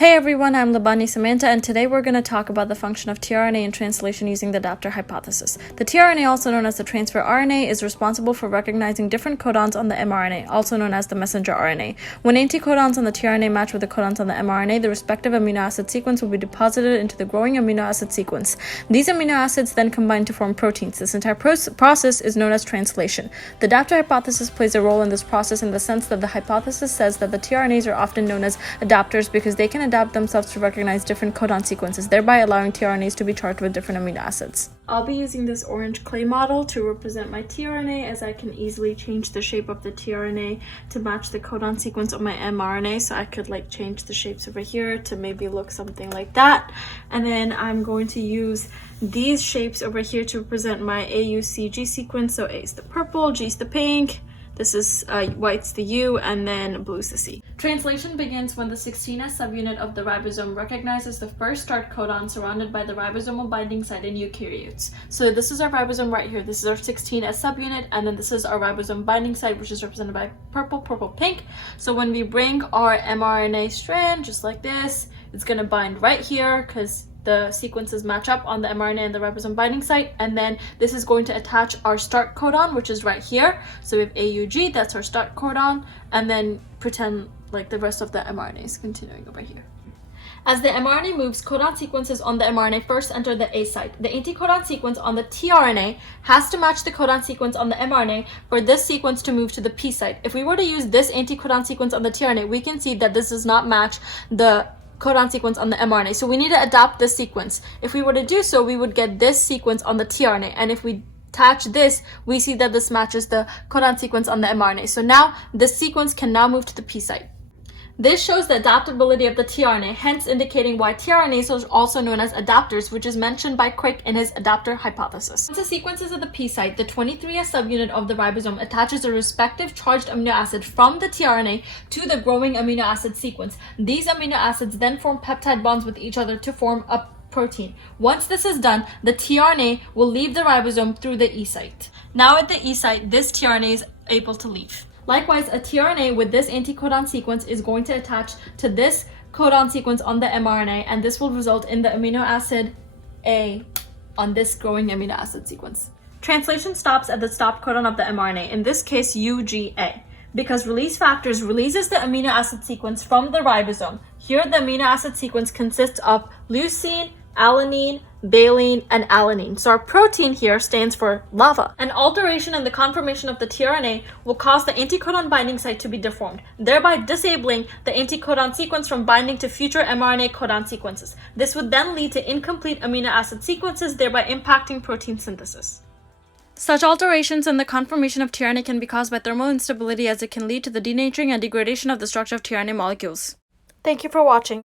Hey everyone, I'm Labani Samantha, and today we're going to talk about the function of tRNA in translation using the adapter hypothesis. The tRNA, also known as the transfer RNA, is responsible for recognizing different codons on the mRNA, also known as the messenger RNA. When anticodons on the tRNA match with the codons on the mRNA, the respective amino acid sequence will be deposited into the growing amino acid sequence. These amino acids then combine to form proteins. This entire process is known as translation. The adapter hypothesis plays a role in this process in the sense that the hypothesis says that the tRNAs are often known as adapters because they can adapt themselves to recognize different codon sequences, thereby allowing tRNAs to be charged with different amino acids. I'll be using this orange clay model to represent my tRNA, as I can easily change the shape of the tRNA to match the codon sequence of my mRNA. So I could change the shapes over here to maybe look something like that. And then I'm going to use these shapes over here to represent my AUCG sequence. So A is the purple, G is the pink, this is white's the U, and then blue's the C. Translation begins when the 16S subunit of the ribosome recognizes the first start codon surrounded by the ribosomal binding site in eukaryotes. So this is our ribosome right here. This is our 16S subunit, and then this is our ribosome binding site, which is represented by purple, purple, pink. So when we bring our mRNA strand, just like this, it's going to bind right here because the sequences match up on the mRNA and the ribosome binding site, and then this is going to attach our start codon, which is right here. So we have AUG, that's our start codon, and then pretend like the rest of the mRNA is continuing over here. As the mRNA moves, codon sequences on the mRNA first enter the A site. The anticodon sequence on the tRNA has to match the codon sequence on the mRNA for this sequence to move to the P site. If we were to use this anticodon sequence on the tRNA, we can see that this does not match the codon sequence on the mRNA. So we need to adapt this sequence. If we were to do so, we would get this sequence on the tRNA. And if we attach this, we see that this matches the codon sequence on the mRNA. So now this sequence can now move to the P site. This shows the adaptability of the tRNA, hence indicating why tRNAs are also known as adapters, which is mentioned by Crick in his adapter hypothesis. Once the sequence is at the P site, the 23S subunit of the ribosome attaches a respective charged amino acid from the tRNA to the growing amino acid sequence. These amino acids then form peptide bonds with each other to form a protein. Once this is done, the tRNA will leave the ribosome through the E site. Now at the E site, this tRNA is able to leave. Likewise, a tRNA with this anticodon sequence is going to attach to this codon sequence on the mRNA, and this will result in the amino acid A on this growing amino acid sequence. Translation stops at the stop codon of the mRNA, in this case UGA, because release factors releases the amino acid sequence from the ribosome. Here the amino acid sequence consists of leucine, alanine, valine, and alanine. So our protein here stands for lava. An alteration in the conformation of the tRNA will cause the anticodon binding site to be deformed, thereby disabling the anticodon sequence from binding to future mRNA codon sequences. This would then lead to incomplete amino acid sequences, thereby impacting protein synthesis. Such alterations in the conformation of tRNA can be caused by thermal instability, as it can lead to the denaturing and degradation of the structure of tRNA molecules. Thank you for watching.